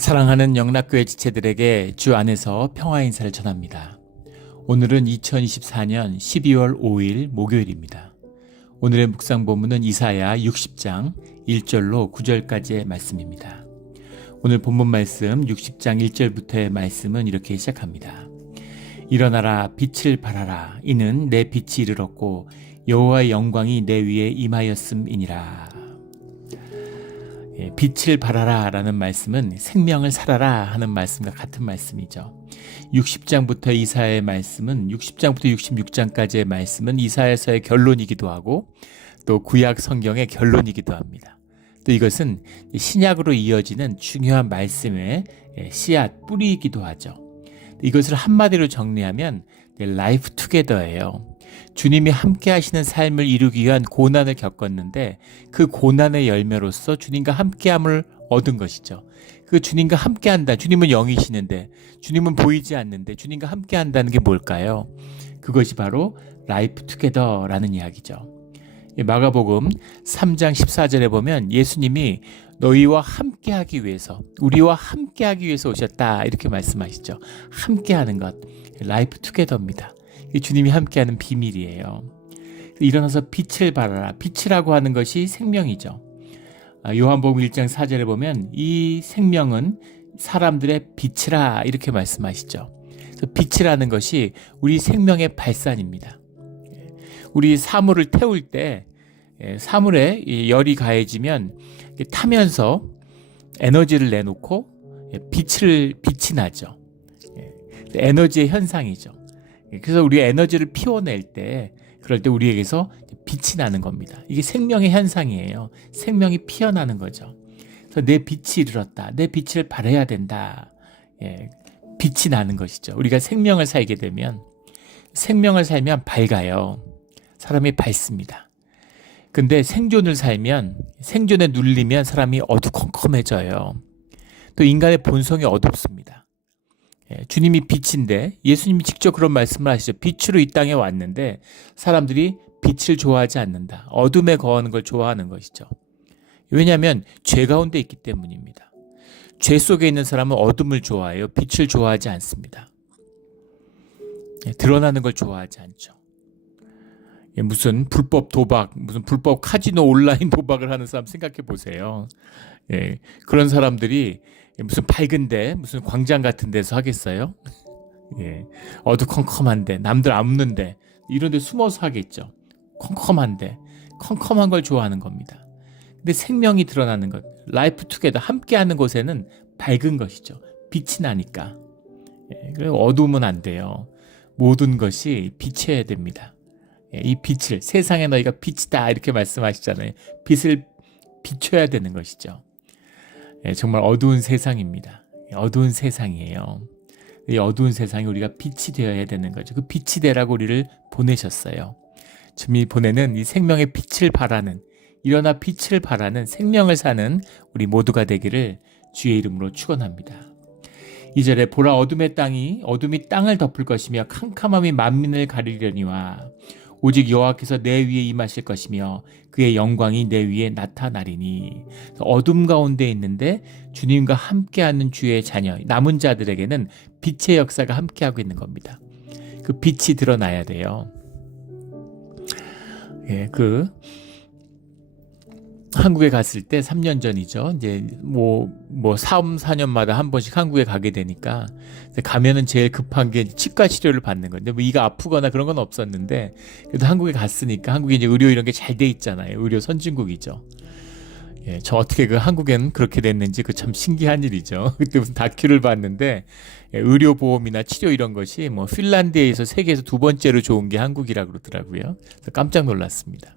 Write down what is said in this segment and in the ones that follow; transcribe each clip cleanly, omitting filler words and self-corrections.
사랑하는 영락교회 지체들에게 주 안에서 평화 인사를 전합니다. 오늘은 2024년 12월 5일 목요일입니다. 오늘의 묵상 본문은 이사야 60장 1절로 9절까지의 말씀입니다. 오늘 본문 말씀 60장 1절부터의 말씀은 이렇게 시작합니다. 일어나라 빛을 발하라 이는 내 빛이 이르렀고 여호와의 영광이 내 위에 임하였음이니라. 빛을 발하라 라는 말씀은 생명을 살아라 하는 말씀과 같은 말씀이죠. 60장부터 이사야의 말씀은 60장부터 66장까지의 말씀은 이사야서의 결론이기도 하고 또 구약 성경의 결론이기도 합니다. 또 이것은 신약으로 이어지는 중요한 말씀의 씨앗, 뿌리이기도 하죠. 이것을 한마디로 정리하면 라이프 투게더예요. 주님이 함께 하시는 삶을 이루기 위한 고난을 겪었는데 그 고난의 열매로서 주님과 함께함을 얻은 것이죠. 그 주님과 함께한다. 주님은 영이시는데 주님은 보이지 않는데 주님과 함께한다는 게 뭘까요? 그것이 바로 라이프 투게더라는 이야기죠. 마가복음 3장 14절에 보면 예수님이 너희와 함께하기 위해서 우리와 함께하기 위해서 오셨다 이렇게 말씀하시죠. 함께하는 것, 라이프 투게더입니다. 주님이 함께하는 비밀이에요. 일어나서 빛을 발하라. 빛이라고 하는 것이 생명이죠. 요한복음 1장 4절에 보면 이 생명은 사람들의 빛이라 이렇게 말씀하시죠. 그래서 빛이라는 것이 우리 생명의 발산입니다. 우리 사물을 태울 때 사물에 열이 가해지면 타면서 에너지를 내놓고 빛이 나죠. 에너지의 현상이죠. 그래서 우리 에너지를 피워낼 때 그럴 때 우리에게서 빛이 나는 겁니다. 이게 생명의 현상이에요. 생명이 피어나는 거죠. 그래서 내 빛이 이르렀다. 내 빛을 발해야 된다. 빛이 나는 것이죠. 우리가 생명을 살게 되면 생명을 살면 밝아요. 사람이 밝습니다. 근데 생존을 살면 생존에 눌리면 사람이 어두컴컴해져요. 또 인간의 본성이 어둡습니다. 주님이 빛인데 예수님이 직접 그런 말씀을 하시죠. 빛으로 이 땅에 왔는데 사람들이 빛을 좋아하지 않는다. 어둠에 거하는 걸 좋아하는 것이죠. 왜냐하면 죄 가운데 있기 때문입니다. 죄 속에 있는 사람은 어둠을 좋아해요. 빛을 좋아하지 않습니다. 드러나는 걸 좋아하지 않죠. 무슨 불법 도박, 무슨 불법 카지노 온라인 도박을 하는 사람 생각해 보세요. 그런 사람들이 무슨 밝은데 무슨 광장 같은 데서 하겠어요? 어두컴컴한데 남들 없는데 이런 데 숨어서 하겠죠. 컴컴한데 컴컴한 걸 좋아하는 겁니다. 근데 생명이 드러나는 것, 라이프 투게더 함께하는 곳에는 밝은 것이죠. 빛이 나니까. 그리고 어두우면 안 돼요. 모든 것이 비춰야 됩니다. 이 빛을 세상에 너희가 빛이다 이렇게 말씀하시잖아요. 빛을 비춰야 되는 것이죠. 정말 어두운 세상입니다. 어두운 세상이에요. 이 어두운 세상에 우리가 빛이 되어야 되는 거죠. 그 빛이 되라고 우리를 보내셨어요. 주님이 보내는 이 생명의 빛을 발하는 일어나 빛을 발하는 생명을 사는 우리 모두가 되기를 주의 이름으로 축원합니다. 2절에 보라 어둠이 땅을 덮을 것이며 캄캄함이 만민을 가리려니와 오직 여호와께서 내 위에 임하실 것이며 그의 영광이 내 위에 나타나리니. 어둠 가운데 있는데 주님과 함께하는 주의 자녀 남은 자들에게는 빛의 역사가 함께하고 있는 겁니다. 그 빛이 드러나야 돼요. 한국에 갔을 때 3년 전이죠. 이제 3, 4년마다 한 번씩 한국에 가게 되니까 가면은 제일 급한 게 치과 치료를 받는 건데 이가 아프거나 그런 건 없었는데 그래도 한국에 갔으니까 한국에 이제 의료 이런 게 잘 돼 있잖아요. 의료 선진국이죠. 저 어떻게 한국엔 그렇게 됐는지 참 신기한 일이죠. 그때 무슨 다큐를 봤는데 의료 보험이나 치료 이런 것이 핀란드에서 세계에서 두 번째로 좋은 게 한국이라고 그러더라고요. 그래서 깜짝 놀랐습니다.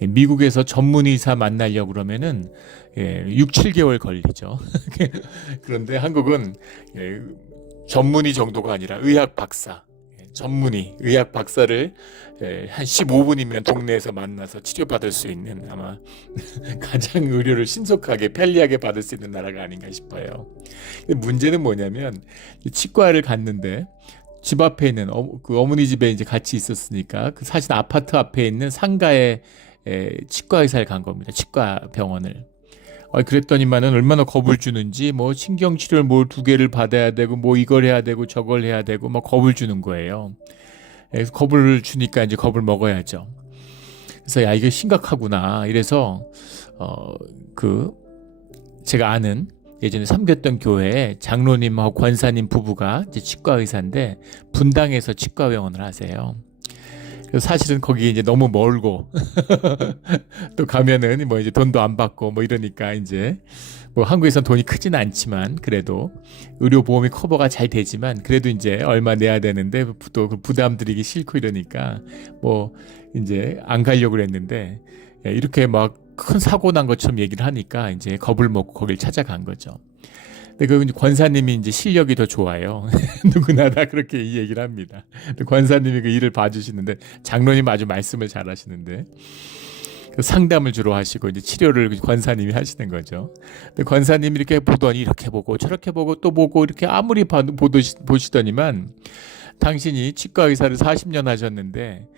미국에서 전문 의사 만나려고 그러면은 6, 7개월 걸리죠. 그런데 한국은 전문의 정도가 아니라 의학 박사, 전문의 의학 박사를 한 15분이면 동네에서 만나서 치료받을 수 있는 아마 가장 의료를 신속하게 편리하게 받을 수 있는 나라가 아닌가 싶어요. 문제는 뭐냐면 치과를 갔는데 집 앞에 있는 그 어머니 집에 이제 같이 있었으니까 그 사실 아파트 앞에 있는 상가에 치과 의사를 간 겁니다. 치과 병원을. 그랬더니만은 얼마나 겁을 주는지 뭐 신경치료를 뭐 2개를 받아야 되고 뭐 이걸 해야 되고 저걸 해야 되고 막 겁을 주는 거예요. 그래서 겁을 주니까 이제 겁을 먹어야죠. 그래서 야 이게 심각하구나. 이래서 그 제가 아는 예전에 섬겼던 교회에 장로님하고 권사님 부부가 이제 치과 의사인데 분당에서 치과병원을 하세요. 그래서 사실은 거기 이제 너무 멀고 또 가면은 뭐 이제 돈도 안 받고 뭐 이러니까 이제 뭐 한국에선 돈이 크진 않지만 그래도 의료보험이 커버가 잘 되지만 그래도 이제 얼마 내야 되는데 또 부담 드리기 싫고 이러니까 뭐 이제 안 가려고 그랬는데 이렇게 막 큰 사고 난 것처럼 얘기를 하니까 이제 겁을 먹고 거길 찾아간 거죠. 근데 그 권사님이 이제 실력이 더 좋아요. 누구나 다 그렇게 이 얘기를 합니다. 권사님이 그 일을 봐주시는데 장로님 아주 말씀을 잘하시는데 상담을 주로 하시고 이제 치료를 권사님이 하시는 거죠. 근데 권사님이 이렇게 보더니 이렇게 보고 저렇게 보고 또 보고 이렇게 아무리 보시더니만 당신이 치과 의사를 40년 하셨는데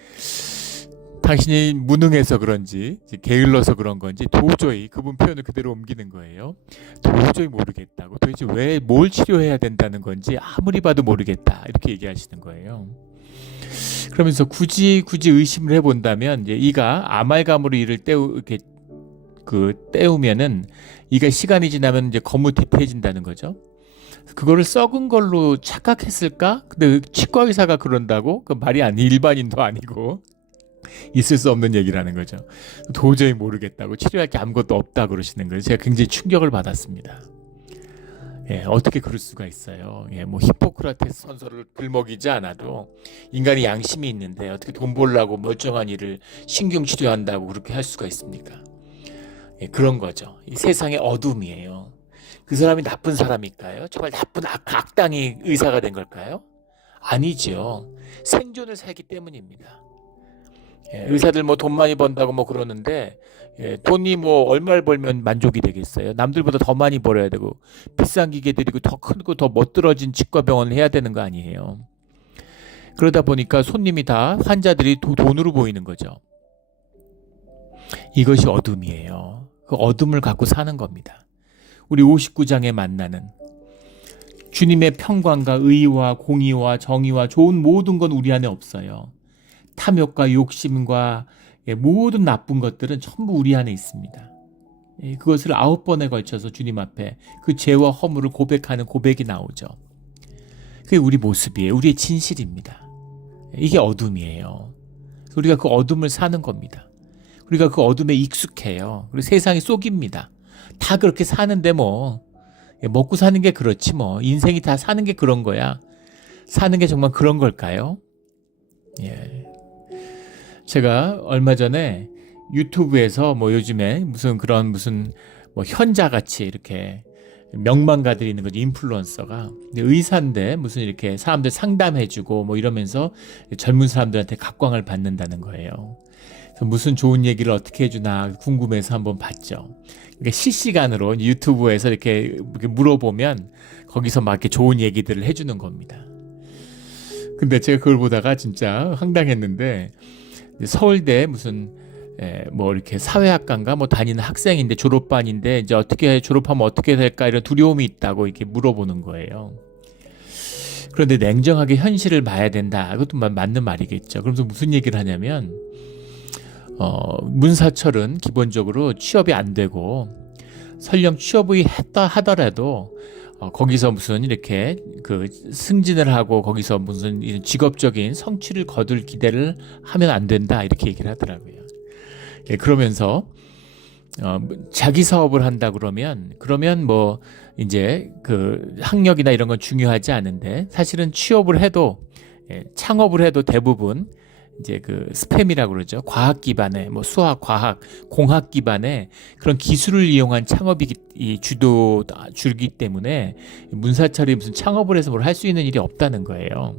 당신이 무능해서 그런지 게을러서 그런 건지 도저히 그분 표현을 그대로 옮기는 거예요. 도저히 모르겠다고. 도대체 왜 뭘 치료해야 된다는 건지 아무리 봐도 모르겠다. 이렇게 얘기하시는 거예요. 그러면서 굳이 의심을 해본다면 이제 이가 아말감으로 이를 때우면은 이가 시간이 지나면 이제 거뭇해진다는 거죠. 그거를 썩은 걸로 착각했을까? 근데 치과 의사가 그런다고? 그 말이 일반인도 아니고. 있을 수 없는 얘기라는 거죠. 도저히 모르겠다고 치료할 게 아무것도 없다고 그러시는 거예요. 제가 굉장히 충격을 받았습니다. 어떻게 그럴 수가 있어요. 뭐 히포크라테스 선서를 글먹이지 않아도 인간이 양심이 있는데 어떻게 돈 벌려고 멀쩡한 일을 신경치료한다고 그렇게 할 수가 있습니까? 그런 거죠. 이 세상의 어둠이에요. 그 사람이 나쁜 사람일까요? 정말 나쁜 악당이 의사가 된 걸까요? 아니죠. 생존을 살기 때문입니다. 의사들 뭐 돈 많이 번다고 뭐 그러는데 돈이 뭐 얼마를 벌면 만족이 되겠어요. 남들보다 더 많이 벌어야 되고 비싼 기계 들이고 더 크고 더 멋들어진 치과병원을 해야 되는 거 아니에요. 그러다 보니까 손님이 다 환자들이 돈으로 보이는 거죠. 이것이 어둠이에요. 그 어둠을 갖고 사는 겁니다. 우리 59장에 만나는 주님의 평강과 의와 공의와 정의와 좋은 모든 건 우리 안에 없어요. 탐욕과 욕심과 모든 나쁜 것들은 전부 우리 안에 있습니다. 그것을 9번에 걸쳐서 주님 앞에 그 죄와 허물을 고백하는 고백이 나오죠. 그게 우리 모습이에요. 우리의 진실입니다. 이게 어둠이에요. 우리가 그 어둠을 사는 겁니다. 우리가 그 어둠에 익숙해요. 그리고 세상이 속입니다. 다 그렇게 사는데 뭐 먹고 사는 게 그렇지 뭐 인생이 다 사는 게 그런 거야. 사는 게 정말 그런 걸까요? 제가 얼마 전에 유튜브에서 뭐 요즘에 무슨 뭐 현자같이 이렇게 명망가들이 있는 거죠. 인플루언서가. 의사인데 무슨 이렇게 사람들 상담해주고 뭐 이러면서 젊은 사람들한테 각광을 받는다는 거예요. 그래서 무슨 좋은 얘기를 어떻게 해주나 궁금해서 한번 봤죠. 그러니까 실시간으로 유튜브에서 이렇게 물어보면 거기서 막 이렇게 좋은 얘기들을 해주는 겁니다. 근데 제가 그걸 보다가 진짜 황당했는데 서울대 무슨 뭐 이렇게 사회학과인가 뭐 다니는 학생인데 졸업반인데 이제 어떻게 졸업하면 어떻게 될까 이런 두려움이 있다고 이렇게 물어보는 거예요. 그런데 냉정하게 현실을 봐야 된다. 이것도 맞는 말이겠죠. 그러면서 무슨 얘기를 하냐면 문사철은 기본적으로 취업이 안 되고 설령 취업이 했다 하더라도 거기서 무슨 이렇게 그 승진을 하고 거기서 무슨 직업적인 성취를 거둘 기대를 하면 안 된다 이렇게 얘기를 하더라고요. 그러면서 자기 사업을 한다 그러면 뭐 이제 그 학력이나 이런 건 중요하지 않은데 사실은 취업을 해도 창업을 해도 대부분 이제 그 스팸이라고 그러죠. 과학 기반의 뭐 수학, 과학, 공학 기반의 그런 기술을 이용한 창업이 주기 때문에 문사철이 무슨 창업을 해서 뭘 할 수 있는 일이 없다는 거예요.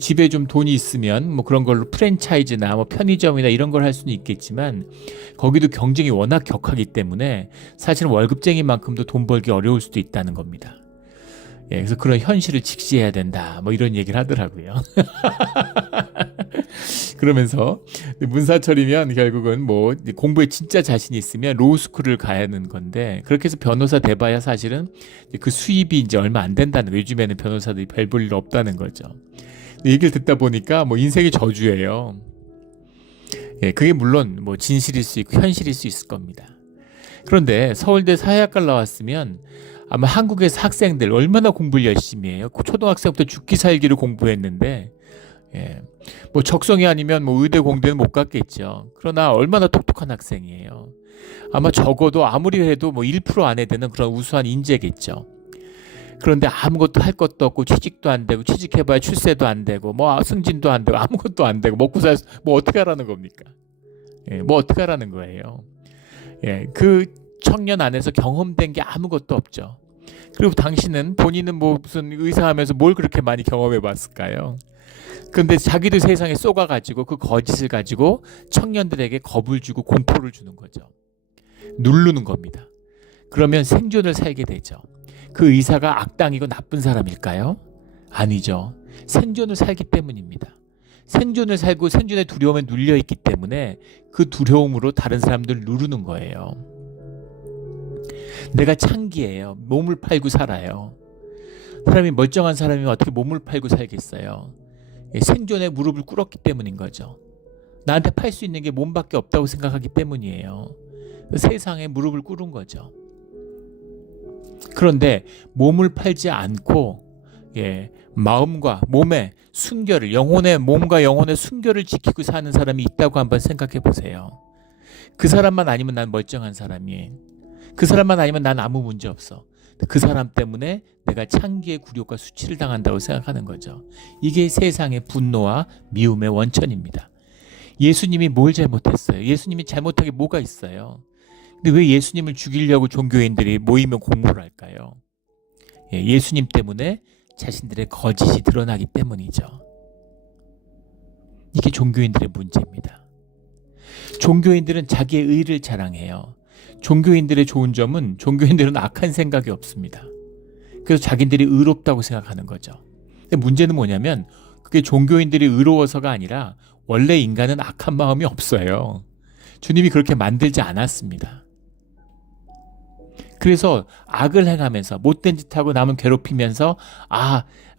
집에 좀 돈이 있으면 뭐 그런 걸로 프랜차이즈나 뭐 편의점이나 이런 걸 할 수는 있겠지만 거기도 경쟁이 워낙 격하기 때문에 사실은 월급쟁이만큼도 돈 벌기 어려울 수도 있다는 겁니다. 그래서 그런 현실을 직시해야 된다. 뭐 이런 얘기를 하더라고요. 그러면서 문사철이면 결국은 뭐 공부에 진짜 자신이 있으면 로스쿨을 가야 하는 건데, 그렇게 해서 변호사 돼봐야 사실은 그 수입이 이제 얼마 안 된다는 거. 요즘에는 변호사들이 별 볼 일 없다는 거죠. 얘기를 듣다 보니까 뭐 인생의 저주예요. 그게 물론 뭐 진실일 수 있고 현실일 수 있을 겁니다. 그런데 서울대 사회학과를 나왔으면 아마 한국에서 학생들 얼마나 공부를 열심히 해요. 초등학생부터 죽기 살기를 공부했는데, 뭐 적성이 아니면 뭐 의대 공대는 못 갔겠죠. 그러나 얼마나 똑똑한 학생이에요. 아마 적어도 아무리 해도 뭐 1% 안에 드는 그런 우수한 인재겠죠. 그런데 아무것도 할 것도 없고 취직도 안 되고, 취직해봐야 출세도 안 되고 뭐 승진도 안 되고 아무것도 안 되고 먹고 살 뭐 어떻게 하라는 겁니까? 뭐 어떻게 하라는 거예요? 그 청년 안에서 경험된 게 아무것도 없죠. 그리고 당신은 본인은 뭐 무슨 의사하면서 뭘 그렇게 많이 경험해 봤을까요? 그런데 자기도 세상에 쏘가가지고 그 거짓을 가지고 청년들에게 겁을 주고 공포를 주는 거죠. 누르는 겁니다. 그러면 생존을 살게 되죠. 그 의사가 악당이고 나쁜 사람일까요? 아니죠. 생존을 살기 때문입니다. 생존을 살고 생존의 두려움에 눌려있기 때문에 그 두려움으로 다른 사람들을 누르는 거예요. 내가 창기예요. 몸을 팔고 살아요. 사람이 멀쩡한 사람이면 어떻게 몸을 팔고 살겠어요? 생존에 무릎을 꿇었기 때문인 거죠. 나한테 팔 수 있는 게 몸밖에 없다고 생각하기 때문이에요. 세상에 무릎을 꿇은 거죠. 그런데 몸을 팔지 않고 마음과 몸의 순결을, 영혼의 몸과 영혼의 순결을 지키고 사는 사람이 있다고 한번 생각해 보세요. 그 사람만 아니면 난 멀쩡한 사람이에요. 그 사람만 아니면 난 아무 문제 없어. 그 사람 때문에 내가 창기의 굴욕과 수치를 당한다고 생각하는 거죠. 이게 세상의 분노와 미움의 원천입니다. 예수님이 뭘 잘못했어요? 예수님이 잘못한 게 뭐가 있어요? 근데 왜 예수님을 죽이려고 종교인들이 모이면 공모를 할까요? 예수님 때문에 자신들의 거짓이 드러나기 때문이죠. 이게 종교인들의 문제입니다. 종교인들은 자기의 의를 자랑해요. 종교인들의 좋은 점은 종교인들은 악한 생각이 없습니다. 그래서 자기들이 의롭다고 생각하는 거죠. 근데 문제는 뭐냐면 그게 종교인들이 의로워서가 아니라 원래 인간은 악한 마음이 없어요. 주님이 그렇게 만들지 않았습니다. 그래서 악을 행하면서 못된 짓하고 남을 괴롭히면서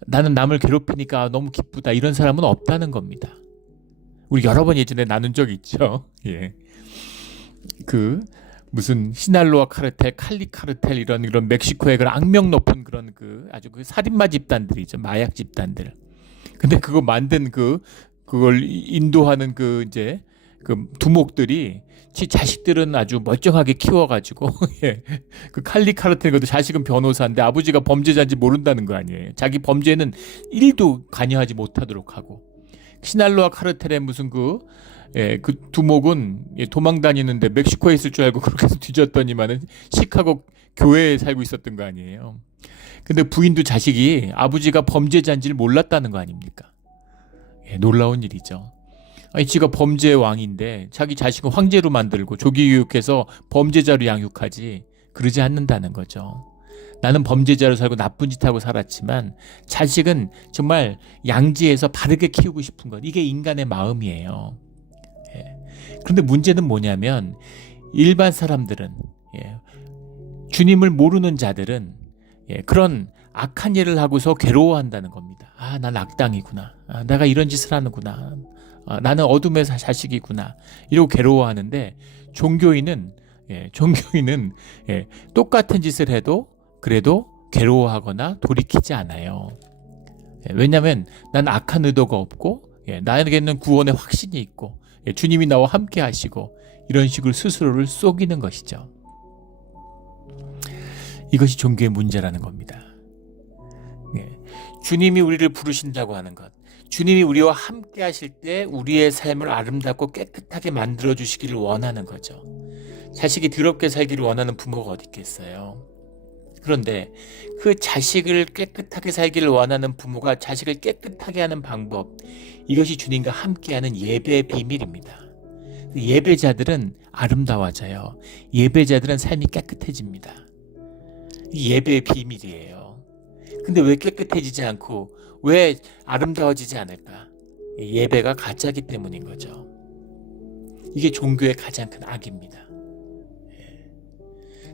나는 남을 괴롭히니까 너무 기쁘다, 이런 사람은 없다는 겁니다. 우리 여러 번 예전에 나눈 적이 있죠. 그 무슨 시날로아 카르텔, 칼리 카르텔 이런 멕시코의 그런 악명 높은 그런 아주 살인마 집단들이죠. 마약 집단들. 근데 그거 만든 그걸 인도하는 이제 두목들이 지 자식들은 아주 멀쩡하게 키워가지고 그 칼리 카르텔 것도 자식은 변호사인데 아버지가 범죄자인지 모른다는 거 아니에요. 자기 범죄는 1도 관여하지 못하도록 하고, 시날로아 카르텔의 무슨 그 두목은 도망 다니는데 멕시코에 있을 줄 알고 그렇게 해서 뒤졌더니만은 시카고 교회에 살고 있었던 거 아니에요. 근데 부인도 자식이 아버지가 범죄자인지를 몰랐다는 거 아닙니까? 놀라운 일이죠. 지가 범죄의 왕인데 자기 자식은 황제로 만들고 조기 교육해서 범죄자로 양육하지, 그러지 않는다는 거죠. 나는 범죄자로 살고 나쁜 짓 하고 살았지만 자식은 정말 양지에서 바르게 키우고 싶은 것, 이게 인간의 마음이에요. 그런데 문제는 뭐냐면 일반 사람들은, 주님을 모르는 자들은 그런 악한 일을 하고서 괴로워한다는 겁니다. 난 악당이구나. 내가 이런 짓을 하는구나. 나는 어둠의 자식이구나. 이러고 괴로워하는데 종교인은 똑같은 짓을 해도 그래도 괴로워하거나 돌이키지 않아요. 왜냐하면 난 악한 의도가 없고 나에게는 구원의 확신이 있고 주님이 나와 함께 하시고, 이런 식으로 스스로를 속이는 것이죠. 이것이 종교의 문제라는 겁니다. 주님이 우리를 부르신다고 하는 것, 주님이 우리와 함께 하실 때 우리의 삶을 아름답고 깨끗하게 만들어 주시기를 원하는 거죠. 자식이 더럽게 살기를 원하는 부모가 어디 있겠어요. 그런데 그 자식을 깨끗하게 살기를 원하는 부모가 자식을 깨끗하게 하는 방법, 이것이 주님과 함께하는 예배의 비밀입니다. 예배자들은 아름다워져요. 예배자들은 삶이 깨끗해집니다. 이 예배의 비밀이에요. 근데 왜 깨끗해지지 않고 왜 아름다워지지 않을까? 예배가 가짜기 때문인 거죠. 이게 종교의 가장 큰 악입니다.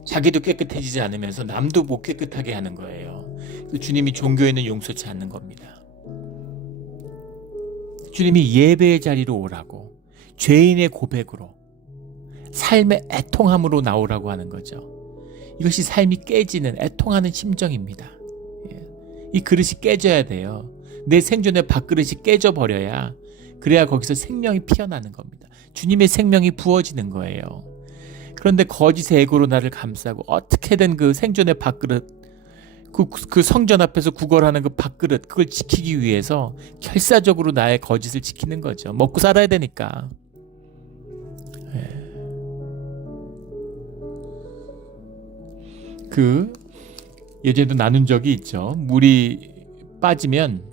자기도 깨끗해지지 않으면서 남도 못 깨끗하게 하는 거예요. 주님이 종교에는 용서치 않는 겁니다. 주님이 예배의 자리로 오라고, 죄인의 고백으로, 삶의 애통함으로 나오라고 하는 거죠. 이것이 삶이 깨지는 애통하는 심정입니다. 이 그릇이 깨져야 돼요. 내 생존의 밥그릇이 깨져버려야, 그래야 거기서 생명이 피어나는 겁니다. 주님의 생명이 부어지는 거예요. 그런데 거짓의 에고로 나를 감싸고 어떻게든 그 생존의 밥그릇, 그 성전 앞에서 구걸하는 그 밥그릇, 그걸 지키기 위해서 결사적으로 나의 거짓을 지키는 거죠. 먹고 살아야 되니까. 예전에도 나눈 적이 있죠. 물이 빠지면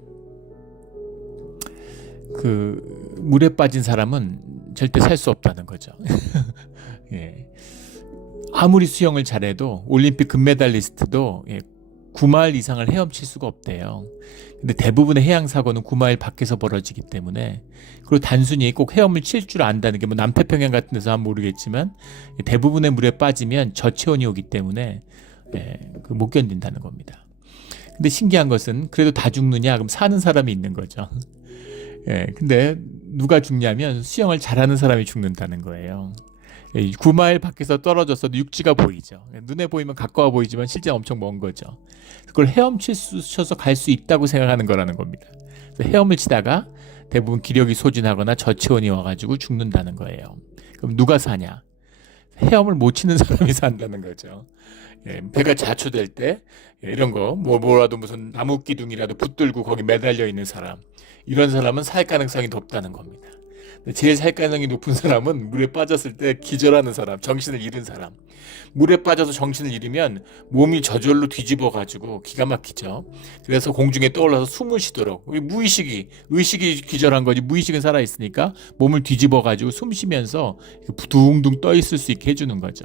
물에 빠진 사람은 절대 살 수 없다는 거죠. 예. 아무리 수영을 잘해도 올림픽 금메달리스트도 9마일 이상을 헤엄칠 수가 없대요. 근데 대부분의 해양 사고는 9마일 밖에서 벌어지기 때문에, 그리고 단순히 꼭 헤엄을 칠 줄 안다는 게 남태평양 같은 데서 하면 모르겠지만 대부분의 물에 빠지면 저체온이 오기 때문에 못 견딘다는 겁니다. 근데 신기한 것은 그래도 다 죽느냐? 그럼 사는 사람이 있는 거죠. 근데 누가 죽냐면 수영을 잘하는 사람이 죽는다는 거예요. 9마일 밖에서 떨어졌어도 육지가 보이죠. 눈에 보이면 가까워 보이지만 실제 엄청 먼 거죠. 그걸 헤엄쳐서 갈 수 있다고 생각하는 거라는 겁니다. 그래서 헤엄을 치다가 대부분 기력이 소진하거나 저체온이 와가지고 죽는다는 거예요. 그럼 누가 사냐? 헤엄을 못 치는 사람이 산다는 거죠. 배가 자초될 때 이런 거 뭐라도 무슨 나무 기둥이라도 붙들고 거기 매달려 있는 사람, 이런 사람은 살 가능성이 높다는 겁니다. 제일 살 가능성이 높은 사람은 물에 빠졌을 때 기절하는 사람, 정신을 잃은 사람. 물에 빠져서 정신을 잃으면 몸이 저절로 뒤집어 가지고 기가 막히죠. 그래서 공중에 떠올라서 숨을 쉬도록, 의식이 기절한 거지 무의식은 살아있으니까 몸을 뒤집어 가지고 숨 쉬면서 둥둥 떠 있을 수 있게 해주는 거죠.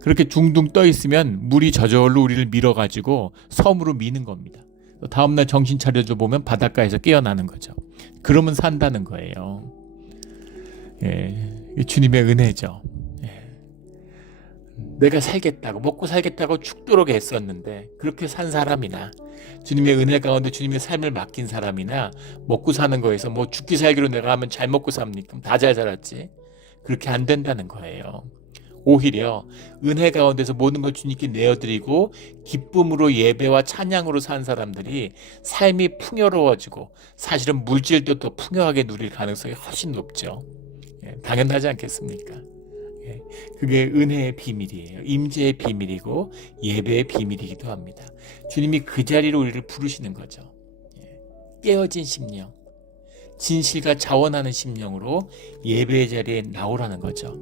그렇게 둥둥 떠 있으면 물이 저절로 우리를 밀어 가지고 섬으로 미는 겁니다. 다음날 정신 차려줘 보면 바닷가에서 깨어나는 거죠. 그러면 산다는 거예요. 주님의 은혜죠. 내가 살겠다고, 먹고 살겠다고 죽도록 애썼는데 그렇게 산 사람이나, 주님의 은혜 가운데 주님의 삶을 맡긴 사람이나, 먹고 사는 거에서 뭐 죽기 살기로 내가 하면 잘 먹고 삽니까? 다 잘 살았지. 그렇게 안 된다는 거예요. 오히려 은혜 가운데서 모든 걸 주님께 내어드리고 기쁨으로 예배와 찬양으로 산 사람들이 삶이 풍요로워지고 사실은 물질도 더 풍요하게 누릴 가능성이 훨씬 높죠. 당연하지 않겠습니까? 그게 은혜의 비밀이에요. 임재의 비밀이고 예배의 비밀이기도 합니다. 주님이 그 자리로 우리를 부르시는 거죠. 깨어진 심령, 진실과 자원하는 심령으로 예배의 자리에 나오라는 거죠.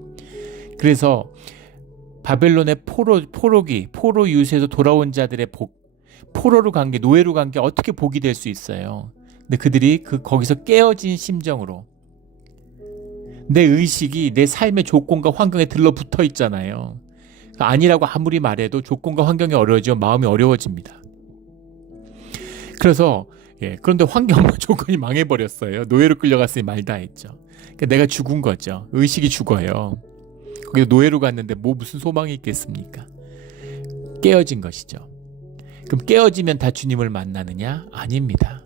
그래서 바벨론의 포로 유세에서 돌아온 자들의 포로로 간 게, 노예로 간 게 어떻게 복이 될 수 있어요? 근데 그들이 거기서 깨어진 심정으로, 내 의식이 내 삶의 조건과 환경에 들러붙어 있잖아요. 아니라고 아무리 말해도 조건과 환경이 어려워지면 마음이 어려워집니다. 그래서 그런데 환경과 조건이 망해버렸어요. 노예로 끌려갔으니 말 다 했죠. 그러니까 내가 죽은 거죠. 의식이 죽어요. 거기서 노예로 갔는데 무슨 소망이 있겠습니까? 깨어진 것이죠. 그럼 깨어지면 다 주님을 만나느냐? 아닙니다.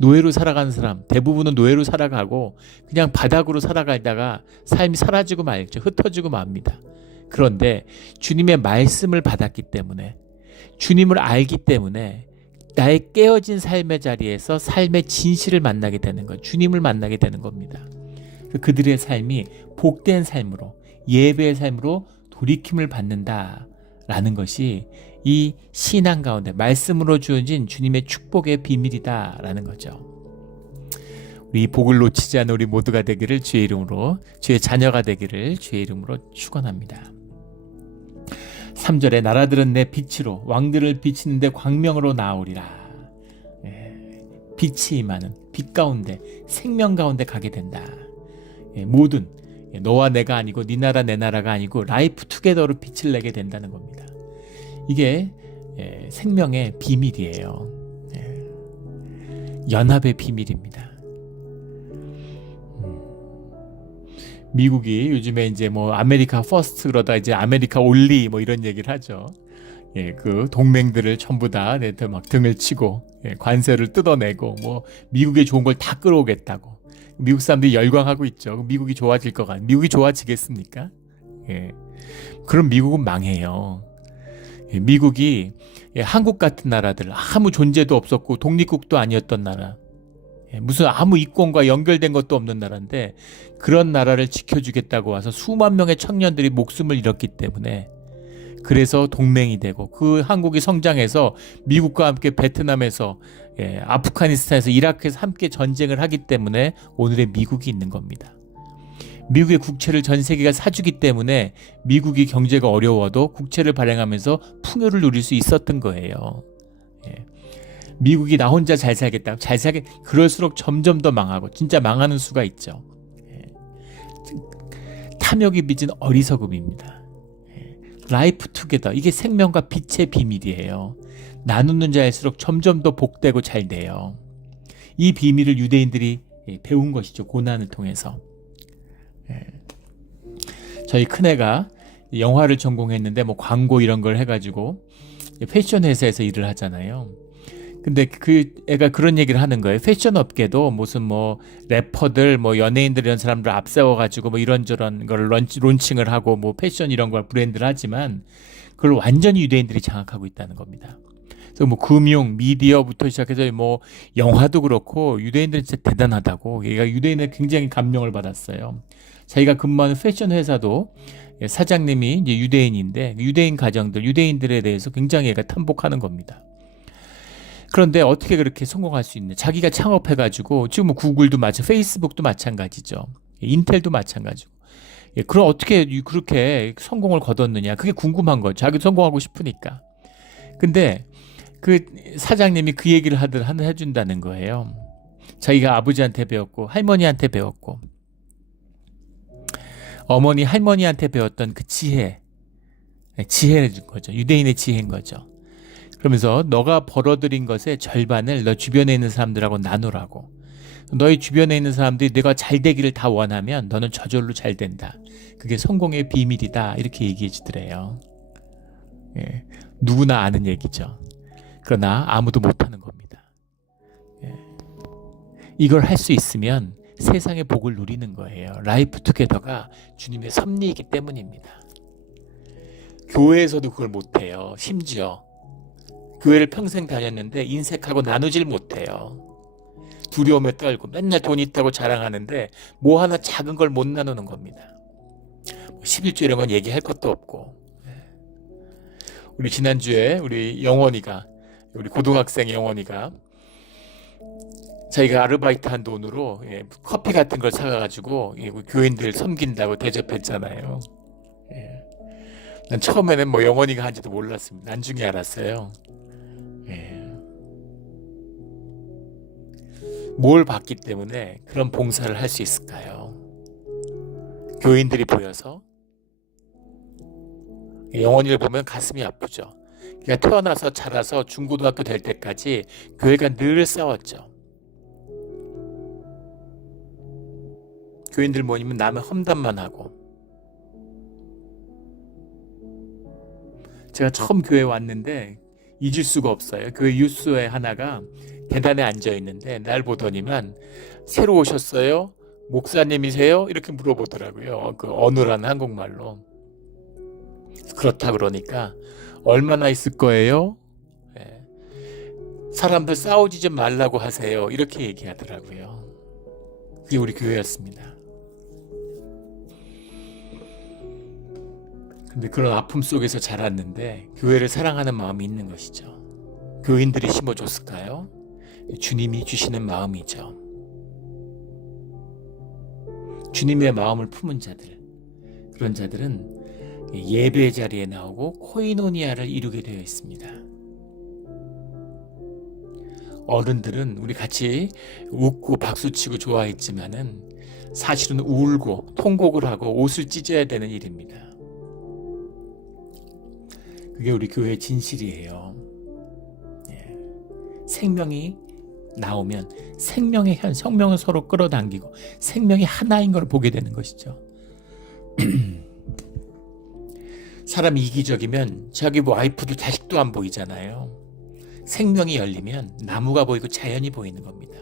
노예로 살아가는 사람, 대부분은 노예로 살아가고 그냥 바닥으로 살아가다가 삶이 사라지고 말죠. 흩어지고 맙니다. 그런데 주님의 말씀을 받았기 때문에, 주님을 알기 때문에 나의 깨어진 삶의 자리에서 삶의 진실을 만나게 되는 것, 주님을 만나게 되는 겁니다. 그들의 삶이 복된 삶으로, 예배의 삶으로 돌이킴을 받는다라는 것이 이 신앙 가운데 말씀으로 주어진 주님의 축복의 비밀이다라는 거죠. 우리 이 복을 놓치지 않은 우리 모두가 되기를 주의 이름으로, 주의 자녀가 되기를 주의 이름으로 축원합니다. 3절에 나라들은 내 빛으로, 왕들을 비치는데 광명으로 나오리라. 빛이 임하는, 빛 가운데, 생명 가운데 가게 된다. 모든 너와 내가 아니고 네 나라 내 나라가 아니고 라이프 투게더로 빛을 내게 된다는 겁니다. 이게 생명의 비밀이에요. 연합의 비밀입니다. 미국이 요즘에 이제 뭐 아메리카 퍼스트 그러다 이제 아메리카 올리 뭐 이런 얘기를 하죠. 그 동맹들을 전부 다 막 등을 치고 관세를 뜯어내고 뭐 미국에 좋은 걸 다 끌어오겠다고. 미국 사람들이 열광하고 있죠. 미국이 좋아질 것 같아요. 미국이 좋아지겠습니까? 그럼 미국은 망해요. 미국이 한국 같은 나라들 아무 존재도 없었고 독립국도 아니었던 나라, 무슨 아무 이권과 연결된 것도 없는 나라인데 그런 나라를 지켜주겠다고 와서 수만 명의 청년들이 목숨을 잃었기 때문에 그래서 동맹이 되고 그 한국이 성장해서 미국과 함께 베트남에서 아프가니스탄에서 이라크에서 함께 전쟁을 하기 때문에 오늘의 미국이 있는 겁니다. 미국의 국채를 전 세계가 사주기 때문에 미국이 경제가 어려워도 국채를 발행하면서 풍요를 누릴 수 있었던 거예요. 미국이 나 혼자 잘 살겠다. 잘 살게 그럴수록 점점 더 망하고 진짜 망하는 수가 있죠. 탐욕이 빚은 어리석음입니다. 라이프 투게더 이게 생명과 빛의 비밀이에요. 나누는 자일수록 점점 더 복되고 잘 돼요. 이 비밀을 유대인들이 배운 것이죠. 고난을 통해서. 저희 큰애가 영화를 전공했는데 뭐 광고 이런 걸 해가지고 패션 회사에서 일을 하잖아요. 근데 그 애가 그런 얘기를 하는 거예요. 패션 업계도 무슨 뭐 래퍼들 뭐 연예인들 이런 사람들 앞세워가지고 뭐 이런저런 걸 론칭을 하고 뭐 패션 이런 걸 브랜드를 하지만 그걸 완전히 유대인들이 장악하고 있다는 겁니다. 그래서 뭐 금융, 미디어부터 시작해서 뭐 영화도 그렇고 유대인들은 진짜 대단하다고 얘가 유대인에 굉장히 감명을 받았어요. 자기가 근무하는 패션 회사도 사장님이 이제 유대인인데 유대인 가정들, 유대인들에 대해서 굉장히 얘가 탐복하는 겁니다. 그런데 어떻게 그렇게 성공할 수 있냐? 자기가 창업해가지고 지금 뭐 구글도 페이스북도 마찬가지죠. 인텔도 마찬가지고. 그럼 어떻게 그렇게 성공을 거뒀느냐? 그게 궁금한 거죠. 자기도 성공하고 싶으니까. 근데 그 사장님이 그 얘기를 해준다는 거예요. 자기가 아버지한테 배웠고 할머니한테 배웠고 어머니 할머니한테 배웠던 그 지혜를 준 거죠. 유대인의 지혜인 거죠. 그러면서 너가 벌어들인 것의 절반을 너 주변에 있는 사람들하고 나누라고. 너희 주변에 있는 사람들이 내가 잘 되기를 다 원하면 너는 저절로 잘 된다. 그게 성공의 비밀이다. 이렇게 얘기해 주더래요. 누구나 아는 얘기죠. 그러나 아무도 못하는 겁니다. 이걸 할 수 있으면 세상의 복을 누리는 거예요. 라이프 투게더가 주님의 섭리이기 때문입니다. 교회에서도 그걸 못해요. 심지어 교회를 평생 다녔는데 인색하고 나누질 못해요. 두려움에 떨고 맨날 돈 있다고 자랑하는데 뭐 하나 작은 걸 못 나누는 겁니다. 11조 이런 건 얘기할 것도 없고. 우리 지난주에 우리 영원이가 우리 고등학생 영원이가 자기가 아르바이트 한 돈으로 커피 같은 걸 사가지고 교인들 섬긴다고 대접했잖아요. 난 처음에는 뭐 영원이가 한지도 몰랐습니다. 나중에 알았어요. 뭘 받기 때문에 그런 봉사를 할 수 있을까요? 교인들이 보여서 영원이를 보면 가슴이 아프죠. 그러니까 태어나서 자라서 중고등학교 될 때까지 교회가 늘 싸웠죠. 교인들 모이면 남의 험담만 하고. 제가 처음 교회 왔는데 잊을 수가 없어요. 그 유스의 하나가 계단에 앉아 있는데 날 보더니만 새로 오셨어요? 목사님이세요? 이렇게 물어보더라고요. 그 어눌한 한국말로. 그렇다 그러니까 얼마나 있을 거예요? 사람들 싸우지 좀 말라고 하세요. 이렇게 얘기하더라고요. 그게 우리 교회였습니다. 근데 그런 아픔 속에서 자랐는데 교회를 사랑하는 마음이 있는 것이죠. 교인들이 심어줬을까요? 주님이 주시는 마음이죠. 주님의 마음을 품은 자들, 그런 자들은 예배 자리에 나오고 코이노니아를 이루게 되어 있습니다. 어른들은 우리 같이 웃고 박수치고 좋아했지만은 사실은 울고 통곡을 하고 옷을 찢어야 되는 일입니다. 그게 우리 교회의 진실이에요. 생명이 나오면 생명을 서로 끌어당기고 생명이 하나인 걸 보게 되는 것이죠. 사람이 이기적이면 자기 와이프도 자식도 안 보이잖아요. 생명이 열리면 나무가 보이고 자연이 보이는 겁니다.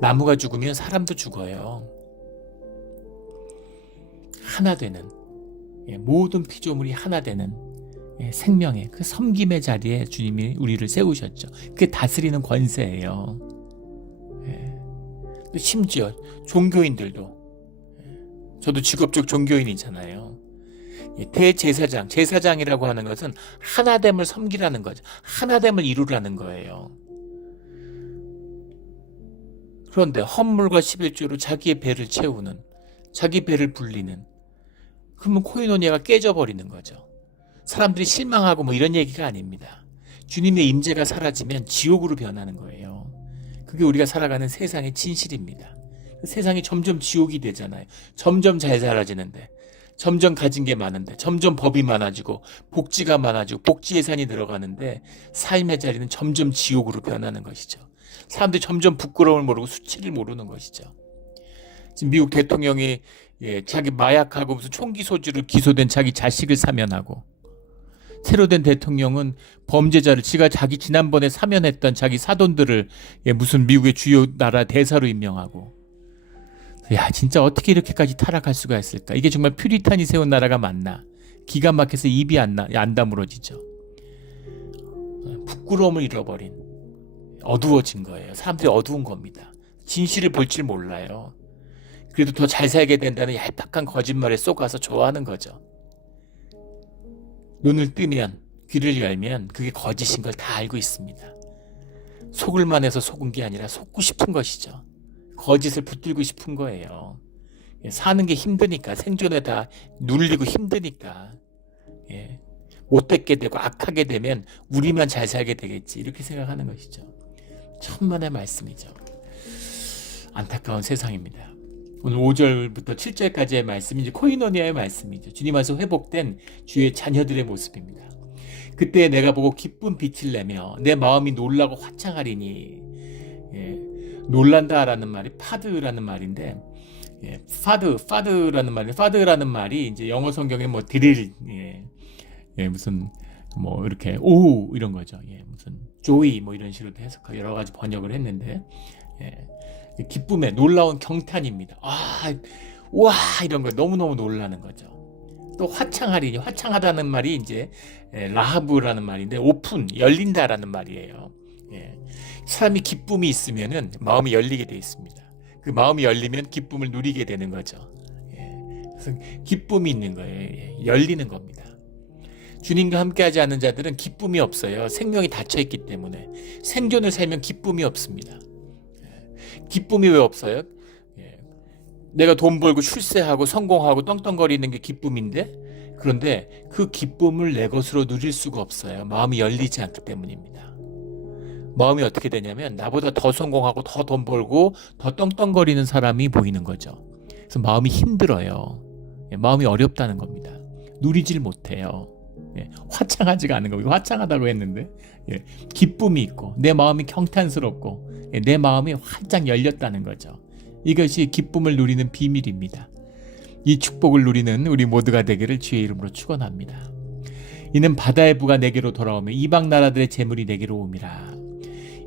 나무가 죽으면 사람도 죽어요. 하나 되는, 모든 피조물이 하나 되는 생명의 그 섬김의 자리에 주님이 우리를 세우셨죠. 그게 다스리는 권세예요. 심지어 종교인들도, 저도 직업적 종교인이잖아요. 제사장이라고 하는 것은 하나됨을 섬기라는 거죠. 하나됨을 이루라는 거예요. 그런데 헌물과 11조로 자기의 배를 채우는, 자기 배를 불리는, 그러면 코이노니아가 깨져버리는 거죠. 사람들이 실망하고 뭐 이런 얘기가 아닙니다. 주님의 임재가 사라지면 지옥으로 변하는 거예요. 그게 우리가 살아가는 세상의 진실입니다. 세상이 점점 지옥이 되잖아요. 점점 잘 살아지는데, 점점 가진 게 많은데, 점점 법이 많아지고 복지가 많아지고 복지 예산이 늘어가는데 삶의 자리는 점점 지옥으로 변하는 것이죠. 사람들이 점점 부끄러움을 모르고 수치를 모르는 것이죠. 지금 미국 대통령이 자기 마약하고 무슨 총기 소지로 기소된 자기 자식을 사면하고, 새로 된 대통령은 범죄자를 자기 지난번에 사면했던 자기 사돈들을 무슨 미국의 주요 나라 대사로 임명하고, 야, 진짜 어떻게 이렇게까지 타락할 수가 있을까? 이게 정말 퓨리탄이 세운 나라가 맞나? 기가 막혀서 입이 안 다물어지죠. 부끄러움을 잃어버린, 어두워진 거예요. 사람들이 어두운 겁니다. 진실을 볼 줄 몰라요. 그래도 더 잘 살게 된다는 얄팍한 거짓말에 속아서 좋아하는 거죠. 눈을 뜨면, 귀를 열면 그게 거짓인 걸 다 알고 있습니다. 속을만 해서 속은 게 아니라 속고 싶은 것이죠. 거짓을 붙들고 싶은 거예요. 사는 게 힘드니까, 생존에 다 눌리고 힘드니까, 못되게 되고 악하게 되면 우리만 잘 살게 되겠지, 이렇게 생각하는 것이죠. 천만의 말씀이죠. 안타까운 세상입니다. 오늘 5절부터 7절까지의 말씀이 이제 코이노니아의 말씀이죠. 주님 안에서 회복된 주의 자녀들의 모습입니다. 그때 내가 보고 기쁜 빛을 내며 내 마음이 놀라고 화창하리니, 놀란다라는 말이 파드라는 말인데, 파드라는 말이 이제 영어 성경에 뭐 드릴, 무슨 뭐 이렇게 오 이런 거죠. 무슨 조이 뭐 이런 식으로 해석하고 여러 가지 번역을 했는데, 기쁨의 놀라운 경탄입니다. 와 이런 거 너무너무 놀라는 거죠. 또 화창하리니, 화창하다는 말이 이제 라하브라는 말인데 오픈, 열린다라는 말이에요. 사람이 기쁨이 있으면은 마음이 열리게 돼 있습니다. 그 마음이 열리면 기쁨을 누리게 되는 거죠. 그래서 기쁨이 있는 거예요. 열리는 겁니다. 주님과 함께하지 않는 자들은 기쁨이 없어요. 생명이 닫혀있기 때문에. 생존을 살면 기쁨이 없습니다. 기쁨이 왜 없어요? 내가 돈 벌고 출세하고 성공하고 떵떵거리는 게 기쁨인데, 그런데 그 기쁨을 내 것으로 누릴 수가 없어요. 마음이 열리지 않기 때문입니다. 마음이 어떻게 되냐면 나보다 더 성공하고 더 돈 벌고 더 떵떵거리는 사람이 보이는 거죠. 그래서 마음이 힘들어요. 마음이 어렵다는 겁니다. 누리질 못해요. 화창하지가 않은 거고, 화창하다고 했는데 기쁨이 있고 내 마음이 경탄스럽고 내 마음이 활짝 열렸다는 거죠. 이것이 기쁨을 누리는 비밀입니다. 이 축복을 누리는 우리 모두가 되기를 주의 이름으로 축원합니다. 이는 바다의 부가 내게로 돌아오며 이방 나라들의 재물이 내게로 옴이라.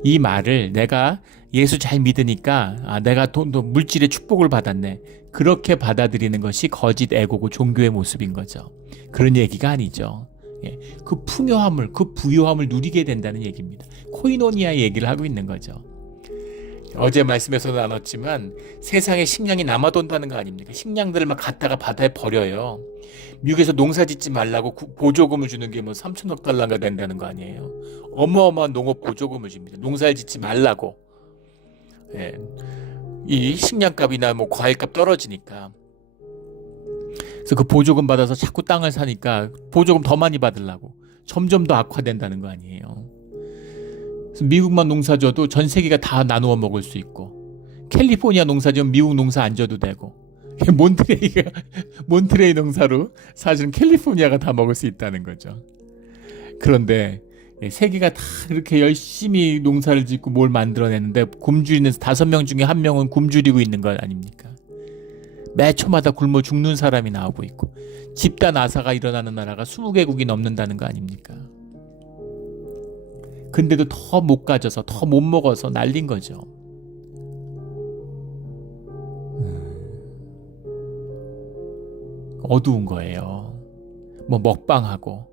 이 말을 내가 예수 잘 믿으니까 내가 돈도 물질의 축복을 받았네, 그렇게 받아들이는 것이 거짓 애고고 종교의 모습인 거죠. 그런 얘기가 아니죠. 그 풍요함을, 그 부요함을 누리게 된다는 얘기입니다. 코이노니아의 얘기를 하고 있는 거죠. 어제 말씀에서도 나눴지만 세상에 식량이 남아돈다는 거 아닙니까? 식량들을 막 갖다가 바다에 버려요. 미국에서 농사 짓지 말라고 보조금을 주는 게 뭐 3천억 달러가 된다는 거 아니에요. 어마어마한 농업 보조금을 줍니다. 농사를 짓지 말라고. 이 식량값이나 뭐 과일값 떨어지니까. 그래서 그 보조금 받아서 자꾸 땅을 사니까 보조금 더 많이 받으려고 점점 더 악화된다는 거 아니에요. 그래서 미국만 농사 져도 전 세계가 다 나누어 먹을 수 있고, 캘리포니아 농사 지면 미국 농사 안 져도 되고, 몬트레이 농사로 사실은 캘리포니아가 다 먹을 수 있다는 거죠. 그런데 세계가 다 이렇게 열심히 농사를 짓고 뭘 만들어내는데 굶주리는 5명 중에 1명은 굶주리고 있는 것 아닙니까? 매 초마다 굶어 죽는 사람이 나오고 있고 집단 아사가 일어나는 나라가 20개국이 넘는다는 거 아닙니까? 근데도 더 못 가져서 더 못 먹어서 난린 거죠. 어두운 거예요. 뭐 먹방하고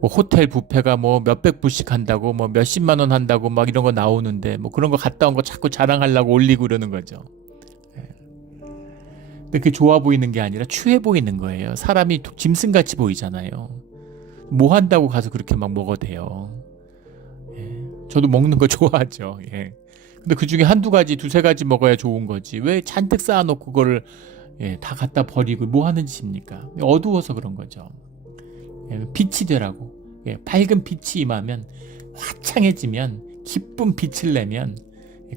뭐 호텔 뷔페가 뭐 몇백 불씩 한다고 뭐 몇십만 원 한다고 막 이런 거 나오는데 뭐 그런 거 갔다 온 거 자꾸 자랑하려고 올리고 이러는 거죠. 근데 그게 좋아 보이는 게 아니라 추해 보이는 거예요. 사람이 짐승같이 보이잖아요. 뭐 한다고 가서 그렇게 막 먹어대요. 저도 먹는 거 좋아하죠. 근데 그 중에 한두 가지, 두세 가지 먹어야 좋은 거지. 왜 잔뜩 쌓아놓고 그거를 다 갖다 버리고 뭐 하는 짓입니까? 어두워서 그런 거죠. 빛이 되라고. 밝은 빛이 임하면 화창해지면 기쁜 빛을 내면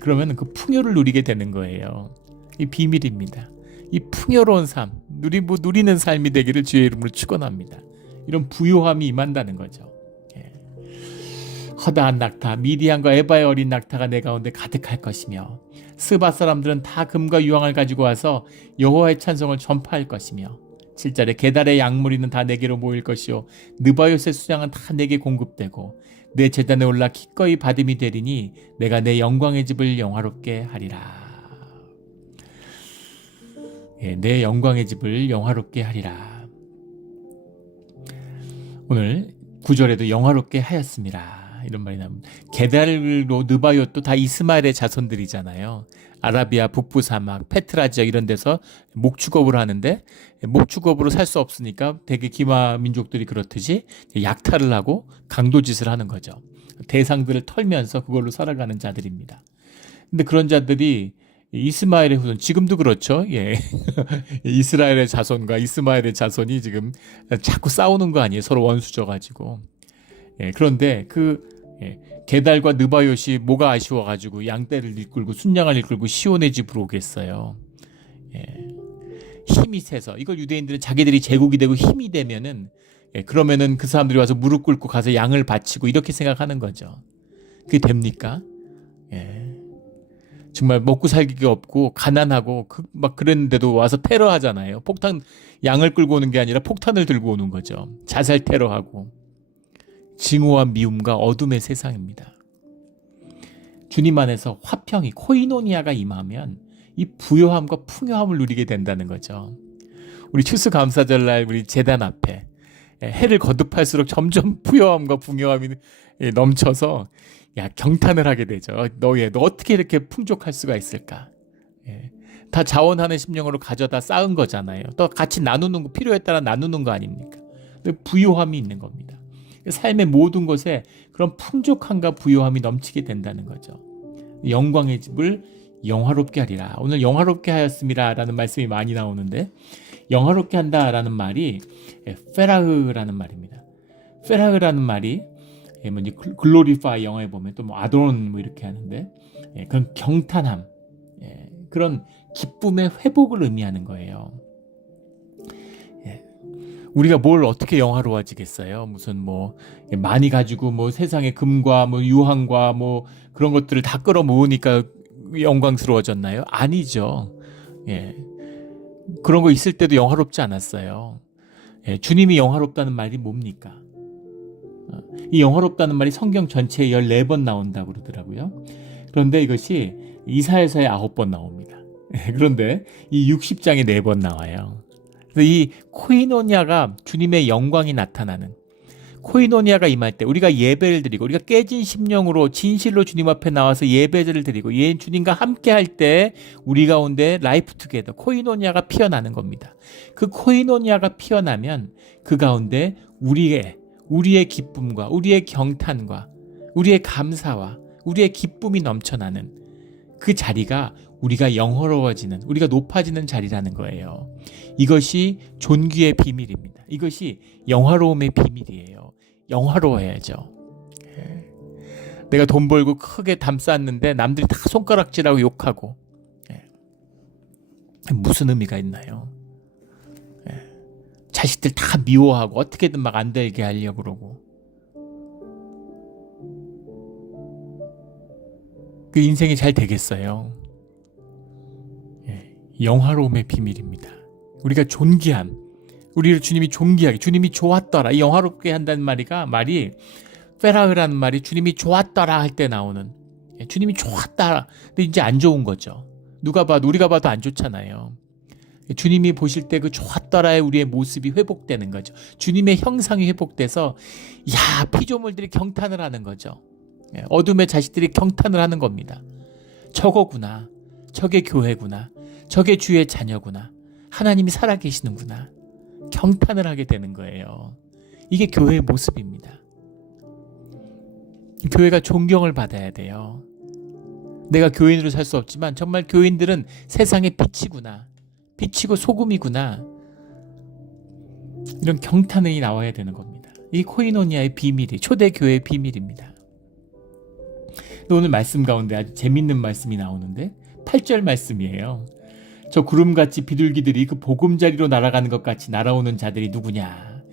그러면 그 풍요를 누리게 되는 거예요. 이 비밀입니다. 이 풍요로운 삶, 누리는 삶이 되기를 주의 이름으로 축원합니다. 이런 부요함이 임한다는 거죠. 허다한 낙타, 미디안과 에바의 어린 낙타가 내 가운데 가득할 것이며 스바 사람들은 다 금과 유황을 가지고 와서 여호와의 찬송을 전파할 것이며 7절에 게달의 양무리는 다 내게로 모일 것이요 느바요스의 수장은 다 내게 공급되고 내 제단에 올라 기꺼이 받음이 되리니 내가 내 영광의 집을 영화롭게 하리라. 내 영광의 집을 영화롭게 하리라. 오늘 9절에도 영화롭게 하였습니다. 이런 말이 나옵니다. 게달로 느바요도 다 이스마엘의 자손들이잖아요. 아라비아 북부 사막, 페트라 지역 이런 데서 목축업을 하는데 목축업으로 살 수 없으니까 되게 기마 민족들이 그렇듯이 약탈을 하고 강도짓을 하는 거죠. 대상들을 털면서 그걸로 살아가는 자들입니다. 근데 그런 자들이 이스마엘의 후손, 지금도 그렇죠. 이스라엘의 자손과 이스마엘의 자손이 지금 자꾸 싸우는 거 아니에요. 서로 원수져가지고. 그런데 게달과 느바요시 뭐가 아쉬워가지고 양떼를 이끌고 순양을 이끌고 시온의 집으로 오겠어요. 힘이 세서 이걸 유대인들은 자기들이 제국이 되고 힘이 되면은 그러면은 그 사람들이 와서 무릎 꿇고 가서 양을 바치고 이렇게 생각하는 거죠. 그게 됩니까? 정말 먹고 살기가 없고 가난하고 막 그랬는데도 와서 테러하잖아요. 양을 끌고 오는 게 아니라 폭탄을 들고 오는 거죠. 자살 테러하고. 증오와 미움과 어둠의 세상입니다. 주님 안에서 화평이 코이노니아가 임하면 이 부요함과 풍요함을 누리게 된다는 거죠. 우리 추수감사절날 우리 제단 앞에 해를 거듭할수록 점점 부요함과 풍요함이 넘쳐서 경탄을 하게 되죠. 너 어떻게 이렇게 풍족할 수가 있을까? 다 자원하는 심령으로 가져다 쌓은 거잖아요. 또 같이 나누는 거, 필요에 따라 나누는 거 아닙니까? 부요함이 있는 겁니다. 삶의 모든 것에 그런 풍족함과 부요함이 넘치게 된다는 거죠. 영광의 집을 영화롭게 하리라. 오늘 영화롭게 하였습니다 라는 말씀이 많이 나오는데 영화롭게 한다라는 말이 페라흐라는 말입니다. 페라흐라는 말이 글로리파이 영어에 보면 또 아도론 이렇게 하는데 그런 경탄함, 그런 기쁨의 회복을 의미하는 거예요. 우리가 뭘 어떻게 영화로워지겠어요? 무슨 많이 가지고 세상의 금과 유황과 그런 것들을 다 끌어모으니까 영광스러워졌나요? 아니죠. 그런 거 있을 때도 영화롭지 않았어요. 주님이 영화롭다는 말이 뭡니까? 이 영화롭다는 말이 성경 전체에 14번 나온다고 그러더라고요. 그런데 이것이 이사야서에 9번 나옵니다. 그런데 이 60장에 4번 나와요. 그래서 이 코이노니아가 주님의 영광이 나타나는 코이노니아가 임할 때 우리가 예배를 드리고 우리가 깨진 심령으로 진실로 주님 앞에 나와서 예배를 드리고 주님과 함께 할 때 우리 가운데 라이프 투게더 코이노니아가 피어나는 겁니다. 그 코이노니아가 피어나면 그 가운데 우리의 기쁨과 우리의 경탄과 우리의 감사와 우리의 기쁨이 넘쳐나는 그 자리가 우리가 영화로워지는, 우리가 높아지는 자리라는 거예요. 이것이 존귀의 비밀입니다. 이것이 영화로움의 비밀이에요. 영화로워야죠. 내가 돈 벌고 크게 담 쌓았는데 남들이 다 손가락질하고 욕하고 무슨 의미가 있나요? 자식들 다 미워하고 어떻게든 막 안 되게 하려고 그러고 그 인생이 잘 되겠어요? 예, 영화로움의 비밀입니다. 우리가 존귀함, 우리를 주님이 존귀하게, 주님이 좋았더라, 이 영화롭게 한다는 말이 페라흐라는 말이 주님이 좋았더라 할 때 나오는, 주님이 좋았다. 근데 이제 안 좋은 거죠. 우리가 봐도 안 좋잖아요. 주님이 보실 때 그 좋았더라의 우리의 모습이 회복되는 거죠. 주님의 형상이 회복돼서 피조물들이 경탄을 하는 거죠. 어둠의 자식들이 경탄을 하는 겁니다. 저거구나. 저게 교회구나. 저게 주의 자녀구나. 하나님이 살아계시는구나. 경탄을 하게 되는 거예요. 이게 교회의 모습입니다. 교회가 존경을 받아야 돼요. 내가 교인으로 살 수 없지만 정말 교인들은 세상의 빛이구나. 빛이고 소금이구나. 이런 경탄이 나와야 되는 겁니다. 이 코이노니아의 비밀이, 초대교회의 비밀입니다. 오늘 말씀 가운데 아주 재밌는 말씀이 나오는데 8절 말씀이에요. 저 구름같이 비둘기들이 그 보금자리로 날아가는 것 같이 날아오는 자들이 누구냐.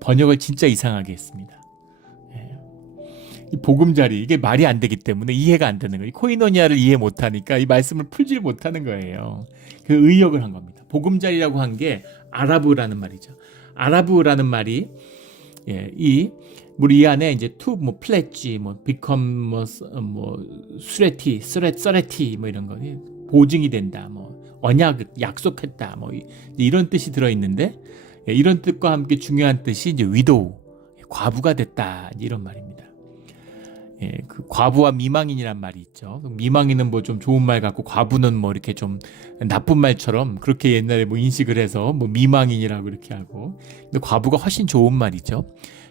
번역을 진짜 이상하게 했습니다. 이 보금자리, 이게 말이 안 되기 때문에 이해가 안 되는 거예요. 코이노니아를 이해 못하니까 이 말씀을 풀질 못하는 거예요. 그 의역을 한 겁니다. 보금자리라고 한 게 아라브라는 말이죠. 아라브라는 말이 우리 이 안에 이제 플랫지, become, 수레티, 서레티, 이런 거, 보증이 된다, 언약, 약속했다, 이런 뜻이 들어있는데, 이런 뜻과 함께 중요한 뜻이 이제 위도우, 과부가 됐다, 이런 말입니다. 그 과부와 미망인이란 말이 있죠. 미망인은 좀 좋은 말 같고, 과부는 이렇게 좀 나쁜 말처럼 그렇게 옛날에 인식을 해서 미망인이라고 이렇게 하고, 근데 과부가 훨씬 좋은 말이죠.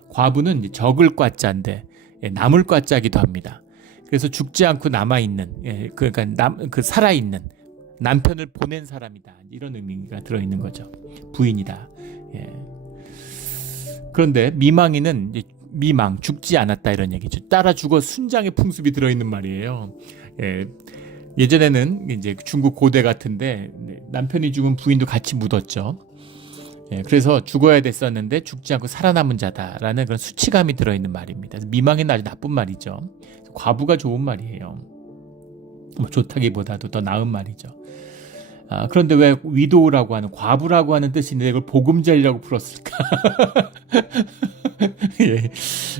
과부는 이제 적을 과자인데 남을 과자기도 합니다. 그래서 죽지 않고 남아있는, 그러니까 살아있는 남편을 보낸 사람이다, 이런 의미가 들어있는 거죠. 부인이다. 그런데 미망인은 이제 죽지 않았다, 이런 얘기죠. 따라 죽어 순장의 풍습이 들어있는 말이에요. 예전에는 이제 중국 고대 같은데 남편이 죽은 부인도 같이 묻었죠. 그래서 죽어야 됐었는데 죽지 않고 살아남은 자다라는 그런 수치감이 들어있는 말입니다. 미망은 아주 나쁜 말이죠. 과부가 좋은 말이에요. 좋다기보다도 더 나은 말이죠. 그런데 왜 위도우라고 하는, 과부라고 하는 뜻인데 이걸 보금자리라고 풀었을까?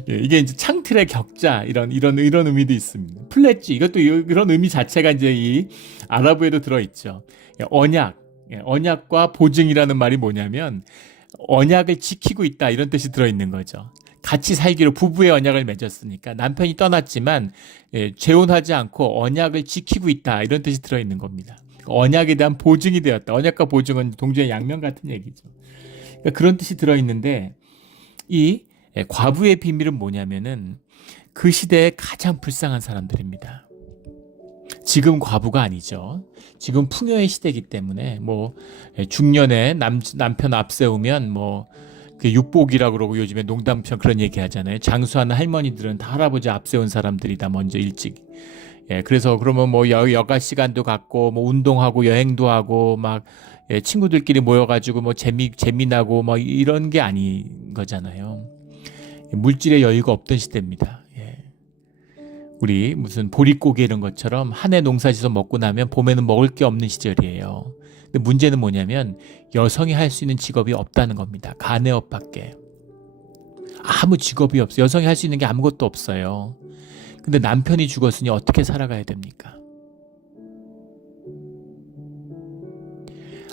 이게 이제 창틀의 격자, 이런 의미도 있습니다. 플랫지, 이것도 이런 의미 자체가 이제 이 아랍어에도 들어있죠. 언약과 보증이라는 말이 뭐냐면 언약을 지키고 있다, 이런 뜻이 들어있는 거죠. 같이 살기로 부부의 언약을 맺었으니까 남편이 떠났지만 재혼하지 않고 언약을 지키고 있다, 이런 뜻이 들어있는 겁니다. 언약에 대한 보증이 되었다. 언약과 보증은 동전의 양면 같은 얘기죠. 그러니까 그런 뜻이 들어있는데, 이 과부의 비밀은 뭐냐면은 그 시대에 가장 불쌍한 사람들입니다. 지금 과부가 아니죠. 지금 풍요의 시대이기 때문에 중년에 남편 앞세우면 그 육복이라고 그러고, 요즘에 농담처럼 그런 얘기 하잖아요. 장수하는 할머니들은 다 할아버지 앞세운 사람들이다, 먼저 일찍. 그래서 그러면 여가 시간도 갖고 운동하고 여행도 하고 친구들끼리 모여가지고 재미나고 이런 게 아닌 거잖아요. 물질의 여유가 없던 시대입니다. 우리 무슨 보릿고개 이런 것처럼 한 해 농사지어서 먹고 나면 봄에는 먹을 게 없는 시절이에요. 근데 문제는 뭐냐면 여성이 할 수 있는 직업이 없다는 겁니다. 가내업밖에. 아무 직업이 없어요. 여성이 할 수 있는 게 아무것도 없어요. 근데 남편이 죽었으니 어떻게 살아가야 됩니까?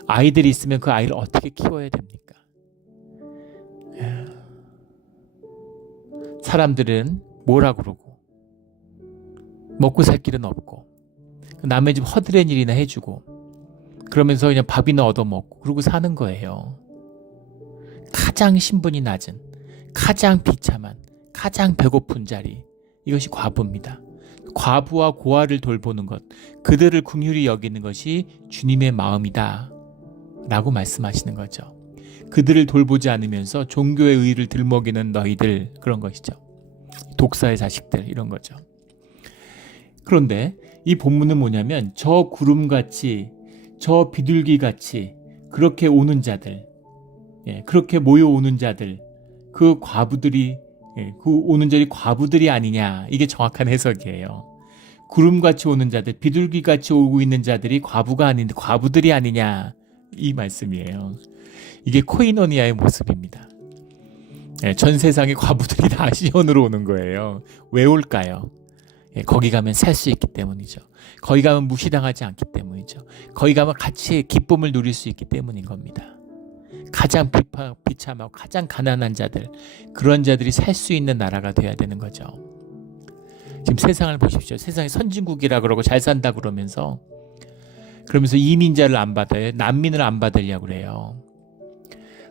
아이들이 있으면 그 아이를 어떻게 키워야 됩니까? 사람들은 뭐라 그러고, 먹고 살 길은 없고, 남의 집 허드렛 일이나 해주고, 그러면서 그냥 밥이나 얻어먹고 그러고 사는 거예요. 가장 신분이 낮은, 가장 비참한, 가장 배고픈 자리, 이것이 과부입니다. 과부와 고아를 돌보는 것, 그들을 긍휼히 여기는 것이 주님의 마음이다 라고 말씀하시는 거죠. 그들을 돌보지 않으면서 종교의 의의를 들먹이는 너희들, 그런 것이죠. 독사의 자식들, 이런 거죠. 그런데 이 본문은 뭐냐면 저 구름같이, 저 비둘기같이 그렇게 오는 자들, 그렇게 모여오는 자들, 그 과부들이, 그 오는 자리 과부들이 아니냐, 이게 정확한 해석이에요. 구름같이 오는 자들, 비둘기같이 오고 있는 자들이 과부가 아닌데 과부들이 아니냐, 이 말씀이에요. 이게 코이노니아의 모습입니다. 전 세상의 과부들이 다 시온으로 오는 거예요. 왜 올까요? 거기 가면 살 수 있기 때문이죠. 거기 가면 무시당하지 않기 때문이죠. 거기 가면 같이 기쁨을 누릴 수 있기 때문인 겁니다. 가장 비참하고 가장 가난한 자들, 그런 자들이 살 수 있는 나라가 돼야 되는 거죠. 지금 세상을 보십시오. 세상이 선진국이라 그러고 잘 산다 그러면서 이민자를 안 받아요. 난민을 안 받으려고 그래요.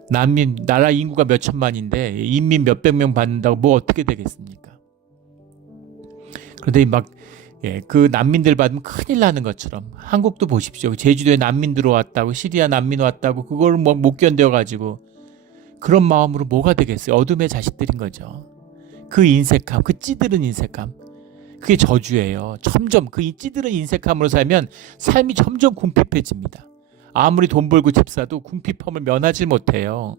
난민, 나라 인구가 몇 천만인데 인민 몇백 명 받는다고 뭐 어떻게 되겠습니까? 그런데 그 난민들 받으면 큰일 나는 것처럼 한국도 보십시오. 제주도에 난민 들어왔다고, 시리아 난민 왔다고, 그걸 못 견뎌가지고 그런 마음으로 뭐가 되겠어요? 어둠의 자식들인 거죠. 그 인색함, 그 찌들은 인색함, 그게 저주예요. 점점 그 찌들은 인색함으로 살면 삶이 점점 궁핍해집니다. 아무리 돈 벌고 집 사도 궁핍함을 면하지 못해요.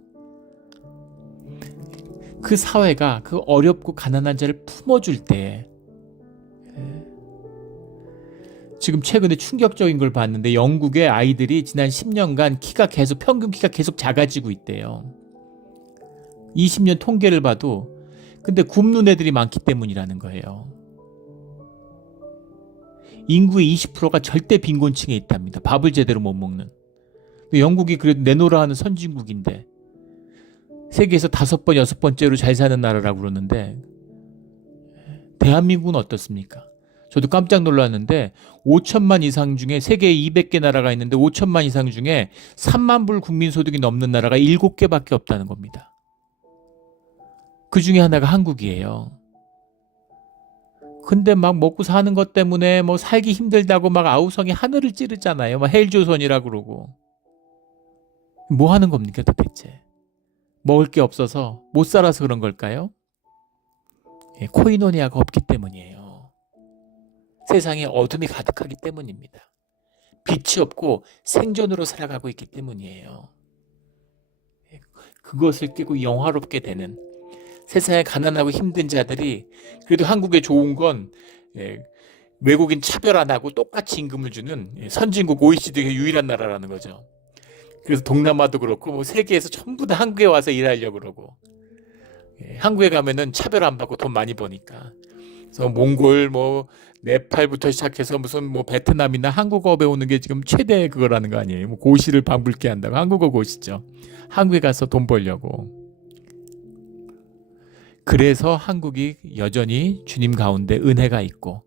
그 사회가 그 어렵고 가난한 자를 품어줄 때, 지금 최근에 충격적인 걸 봤는데 영국의 아이들이 지난 10년간 평균 키가 계속 작아지고 있대요. 20년 통계를 봐도. 근데 굶는 애들이 많기 때문이라는 거예요. 인구의 20%가 절대 빈곤층에 있답니다. 밥을 제대로 못 먹는. 영국이 그래도 내노라 하는 선진국인데 세계에서 5번, 6번째로 잘 사는 나라라고 그러는데 대한민국은 어떻습니까? 저도 깜짝 놀랐는데 5천만 이상 중에 세계에 200개 나라가 있는데 5천만 이상 중에 3만 불 국민소득이 넘는 나라가 7개밖에 없다는 겁니다. 그 중에 하나가 한국이에요. 근데 막 먹고 사는 것 때문에 뭐 살기 힘들다고 막 아우성이 하늘을 찌르잖아요. 막 헬조선이라 그러고. 뭐 하는 겁니까 도대체? 먹을 게 없어서 못 살아서 그런 걸까요? 코이노니아가 없기 때문이에요. 세상에 어둠이 가득하기 때문입니다. 빛이 없고 생존으로 살아가고 있기 때문이에요. 그것을 깨고 영화롭게 되는, 세상에 가난하고 힘든 자들이, 그래도 한국에 좋은 건 외국인 차별 안 하고 똑같이 임금을 주는 선진국 OECD의 유일한 나라라는 거죠. 그래서 동남아도 그렇고 뭐 세계에서 전부 다 한국에 와서 일하려고 그러고, 한국에 가면은 차별 안 받고 돈 많이 버니까. 그래서 몽골, 뭐 네팔부터 시작해서 무슨 뭐 베트남이나 한국어 배우는 게 지금 최대 그거라는 거 아니에요. 뭐 고시를 방불케 한다고. 한국어 고시죠. 한국에 가서 돈 벌려고. 그래서 한국이 여전히 주님 가운데 은혜가 있고,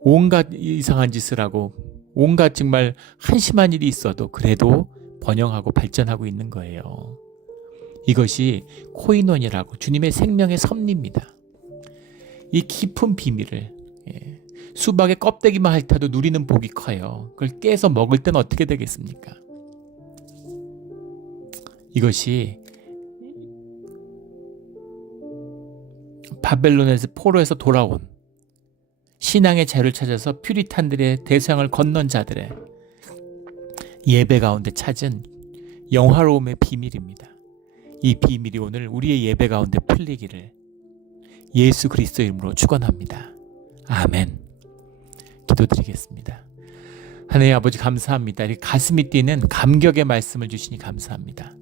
온갖 이상한 짓을 하고 온갖 정말 한심한 일이 있어도 그래도 번영하고 발전하고 있는 거예요. 이것이 코이노니라고 주님의 생명의 섭리입니다. 이 깊은 비밀을 수박의 껍데기만 핥아도 누리는 복이 커요. 그걸 깨서 먹을 때는 어떻게 되겠습니까? 이것이 바벨론에서 포로에서 돌아온 신앙의 자유를 찾아서 퓨리탄들의 대서양을 건넌 자들의 예배 가운데 찾은 영화로움의 비밀입니다. 이 비밀이 오늘 우리의 예배 가운데 풀리기를 예수 그리스도 이름으로 축원합니다. 아멘. 기도드리겠습니다. 하나님 아버지 감사합니다. 이 가슴이 뛰는 감격의 말씀을 주시니 감사합니다.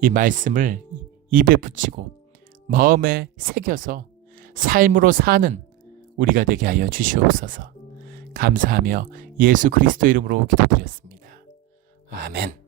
이 말씀을 입에 붙이고 마음에 새겨서 삶으로 사는 우리가 되게 하여 주시옵소서. 감사하며 예수 그리스도 이름으로 기도드렸습니다. 아멘.